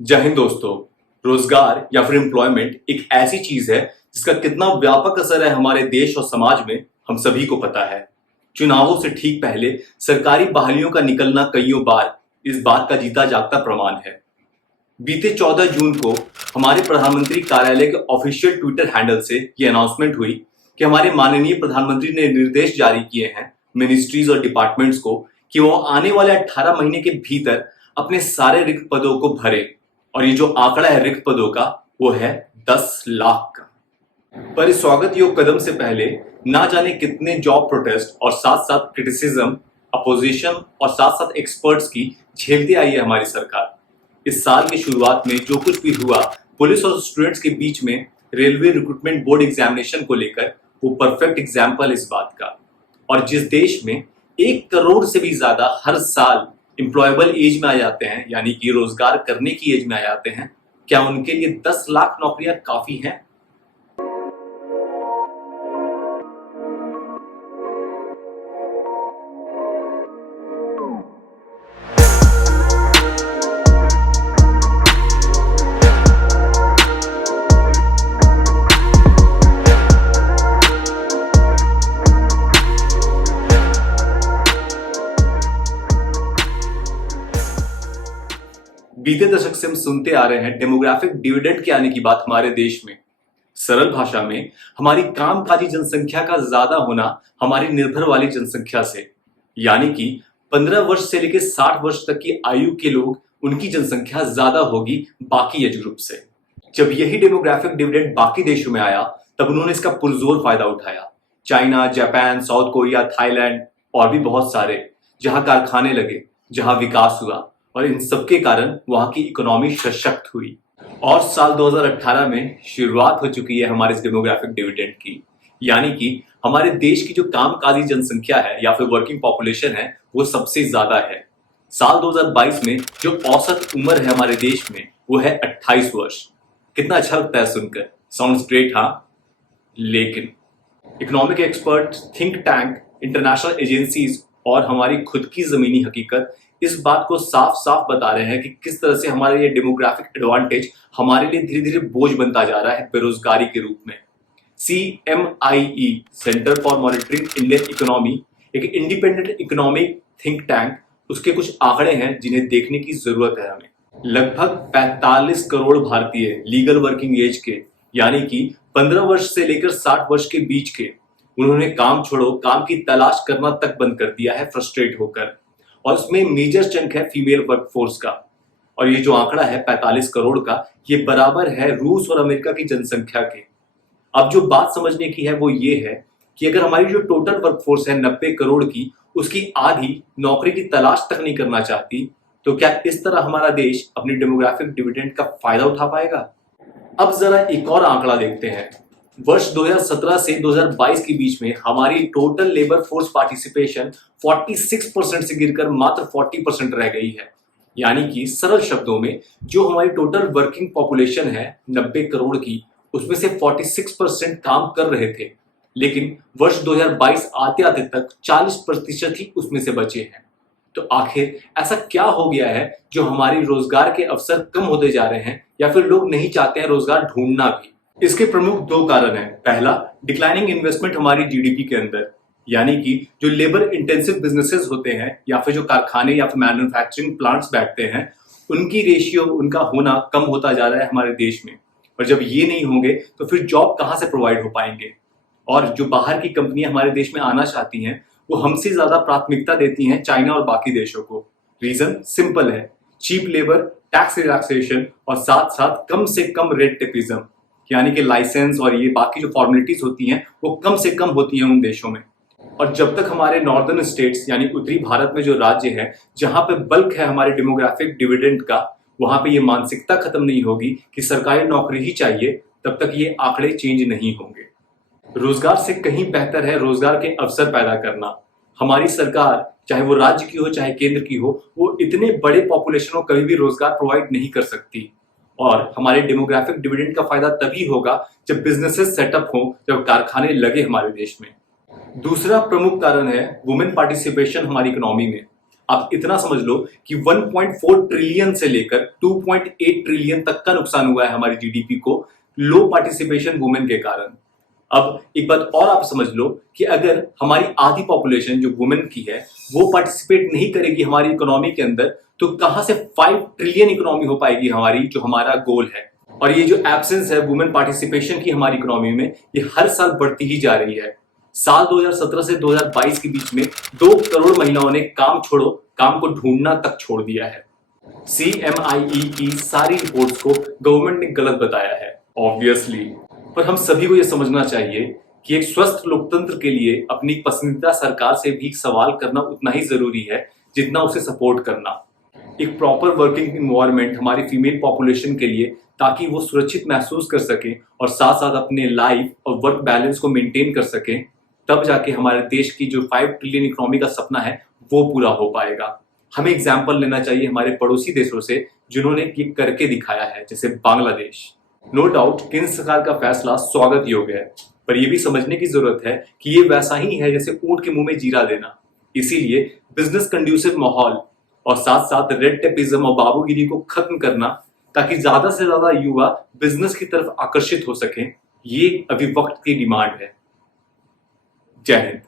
जय हिंद दोस्तों। रोजगार या फिर एम्प्लॉयमेंट एक ऐसी चीज है जिसका कितना व्यापक असर है हमारे देश और समाज में हम सभी को पता है। चुनावों से ठीक पहले सरकारी बहालियों का निकलना कईयों बार इस बात का जीता जागता प्रमाण है। बीते 14 जून को हमारे प्रधानमंत्री कार्यालय के ऑफिशियल ट्विटर हैंडल से ये अनाउंसमेंट हुई कि हमारे माननीय प्रधानमंत्री ने निर्देश जारी किए हैं मिनिस्ट्रीज और डिपार्टमेंट्स को कि वो आने वाले 18 महीने के भीतर अपने सारे रिक्त पदों को भरे। और ये जो आंकड़ा है रिक्त पदों का वो है 10 लाख का। पर इस स्वागत योग कदम से पहले ना जाने कितने जॉब प्रोटेस्ट और साथ साथ क्रिटिसिज्म, अपोजिशन और साथ साथ एक्सपर्ट्स की झेलती आई है हमारी सरकार। इस साल की शुरुआत में जो कुछ भी हुआ पुलिस और स्टूडेंट्स के बीच में रेलवे रिक्रूटमेंट बोर्ड एग्जामिनेशन को लेकर, वो परफेक्ट एग्जाम्पल इस बात का। और जिस देश में 1 करोड़ से भी ज्यादा हर साल एम्प्लॉयबल एज में आ जाते हैं, यानी कि रोजगार करने की एज में आ जाते हैं, क्या उनके लिए 10 लाख नौकरियां काफी हैं? बीते दशक से हम सुनते आ रहे हैं डेमोग्राफिक डिविडेंड के आने की बात हमारे देश में। सरल भाषा में हमारी कामकाजी जनसंख्या का ज्यादा होना हमारी निर्भर वाली जनसंख्या से, यानी कि 15 वर्ष से लेकर 60 वर्ष तक की आयु के लोग, उनकी जनसंख्या ज्यादा होगी बाकी एज ग्रुप से। जब यही डेमोग्राफिक डिविडेंड बाकी देशों में आया तब उन्होंने इसका पुरजोर फायदा उठाया। China, Japan, south Korea, Thailand और भी बहुत सारे, जहां कारखाने लगे, जहां विकास हुआ और इन सबके कारण वहां की इकोनॉमी सशक्त हुई। और साल 2018 में शुरुआत हो चुकी है हमारे इस डेमोग्राफिक डिविडेंड की, यानी कि हमारे देश की जो कामकाजी जनसंख्या है या फिर वर्किंग पॉपुलेशन है वो सबसे ज्यादा है। साल 2022 में जो औसत उम्र है हमारे देश में वो है 28 वर्ष। कितना अच्छा लगता है सुनकर, साउंड्स ग्रेट हाँ। लेकिन economic expert, think tank, international agencies और हमारी खुद की जमीनी हकीकत इस बात को साफ साफ बता रहे हैं कि किस तरह से हमारा ये डेमोग्राफिक एडवांटेज हमारे लिए धीरे धीरे बोझ बनता जा रहा है बेरोजगारी के रूप में। CMIE, centre for monitoring Indian economy, एक इंडिपेंडेंट इकोनॉमिक थिंक टैंक, उसके कुछ आंकड़े हैं जिन्हें देखने की जरूरत है हमें। लगभग 45 करोड़ भारतीय लीगल वर्किंग एज के, यानी कि 15 वर्ष से लेकर 60 वर्ष के बीच के, उन्होंने काम छोड़ो काम की तलाश करना तक बंद कर दिया है फ्रस्ट्रेट होकर। और इसमें मेजर चंक है फीमेल वर्कफोर्स का। और ये जो आंकड़ा है 45 करोड़ का, ये बराबर है रूस और अमेरिका की जनसंख्या के। अब जो बात समझने की है वो ये है कि अगर हमारी जो टोटल वर्कफोर्स है 90 करोड़ की, उसकी आधी नौकरी की तलाश तक नहीं करना चाहती, तो क्या इस तरह हमारा देश अपनी डेमोग्राफिक डिविडेंड का फायदा उठा पाएगा? अब जरा एक और आंकड़ा देखते हैं। वर्ष 2017 से 2022 के बीच में हमारी टोटल लेबर फोर्स पार्टिसिपेशन 46% से गिरकर मात्र 40% रह गई है। यानी कि सरल शब्दों में जो हमारी टोटल वर्किंग पॉपुलेशन है 90 करोड़ की, उसमें से 46% काम कर रहे थे, लेकिन वर्ष 2022 आते आते तक 40% ही उसमें से बचे हैं। तो आखिर ऐसा क्या हो गया है जो हमारी रोजगार के अवसर कम होते जा रहे हैं, या फिर लोग नहीं चाहते हैं रोजगार ढूंढना भी? इसके प्रमुख 2 कारण हैं। पहला, डिक्लाइनिंग इन्वेस्टमेंट हमारी जीडीपी के अंदर, यानी कि जो लेबर इंटेंसिव बिजनेसेस होते हैं या फिर जो कारखाने या फिर मैन्युफैक्चरिंग प्लांट्स बैठते हैं, उनकी रेशियो, उनका होना कम होता जा रहा है हमारे देश में। और जब ये नहीं होंगे तो फिर जॉब कहाँ से प्रोवाइड हो पाएंगे? और जो बाहर की कंपनियां हमारे देश में आना चाहती हैं वो हमसे ज्यादा प्राथमिकता देती हैं चाइना और बाकी देशों को। रीजन सिंपल है, चीप लेबर, टैक्स रिलैक्सेशन और साथ साथ कम से कम रेट टेपिज्म, यानी कि लाइसेंस और ये बाकी जो फॉर्मेलिटीज होती हैं वो कम से कम होती हैं उन देशों में। और जब तक हमारे नॉर्दर्न स्टेट्स यानी उत्तरी भारत में जो राज्य है जहां पे बल्क है हमारे डेमोग्राफिक डिविडेंड का, वहां पे ये मानसिकता खत्म नहीं होगी कि सरकारी नौकरी ही चाहिए, तब तक ये आंकड़े चेंज नहीं होंगे। रोजगार से कहीं बेहतर है रोजगार के अवसर पैदा करना। हमारी सरकार, चाहे वो राज्य की हो चाहे केंद्र की हो, वो इतने बड़े पॉपुलेशन को कभी भी रोजगार प्रोवाइड नहीं कर सकती। और हमारे डेमोग्राफिक डिविडेंड का फायदा तभी होगा जब बिजनेसेस सेटअप हो, जब कारखाने लगे हमारे देश में। दूसरा प्रमुख कारण है वुमेन पार्टिसिपेशन हमारी इकोनॉमी में। आप इतना समझ लो कि 1.4 ट्रिलियन से लेकर 2.8 ट्रिलियन तक का नुकसान हुआ है हमारी जीडीपी को लो पार्टिसिपेशन वुमेन के कारण। अब एक बात और आप समझ लो कि अगर हमारी आधी पॉपुलेशन जो वुमेन की है वो पार्टिसिपेट नहीं करेगी हमारी इकोनॉमी के अंदर, तो कहां से 5 ट्रिलियन इकोनॉमी हो पाएगी हमारी, जो हमारा गोल है। और ये जो एब्सेंस है वुमेन पार्टिसिपेशन की हमारी इकोनॉमी में, ये हर साल बढ़ती ही जा रही है। साल 2017 से 2022 के बीच में 2 करोड़ महिलाओं ने काम छोड़ो, काम को ढूंढना तक छोड़ दिया है। CMIE की सारी रिपोर्ट्स को गवर्नमेंट ने गलत बताया है ऑब्वियसली, पर हम सभी को यह समझना चाहिए कि एक स्वस्थ लोकतंत्र के लिए अपनी पसंदीदा सरकार से भी सवाल करना उतना ही जरूरी है जितना उसे सपोर्ट करना। एक प्रॉपर वर्किंग इन्वायरमेंट हमारी फीमेल पॉपुलेशन के लिए, ताकि वो सुरक्षित महसूस कर सके और साथ साथ अपने लाइफ और वर्क बैलेंस को मेंटेन कर सके, तब जाके हमारे देश की जो 5 ट्रिलियन इकोनॉमी का सपना है वो पूरा हो पाएगा। हमें एग्जाम्पल लेना चाहिए हमारे पड़ोसी देशों से जिन्होंने ये करके दिखाया है, जैसे बांग्लादेश। नो डाउट केंद्र सरकार का फैसला स्वागत योग्य है, पर यह भी समझने की जरूरत है कि ये वैसा ही है जैसे ऊंट के मुंह में जीरा देना। इसीलिए बिजनेस कंड्यूसिव माहौल और साथ साथ रेड टेपिज्म और बाबूगिरी को खत्म करना, ताकि ज्यादा से ज्यादा युवा बिजनेस की तरफ आकर्षित हो सकें, ये अभी वक्त की डिमांड है। जय हिंद।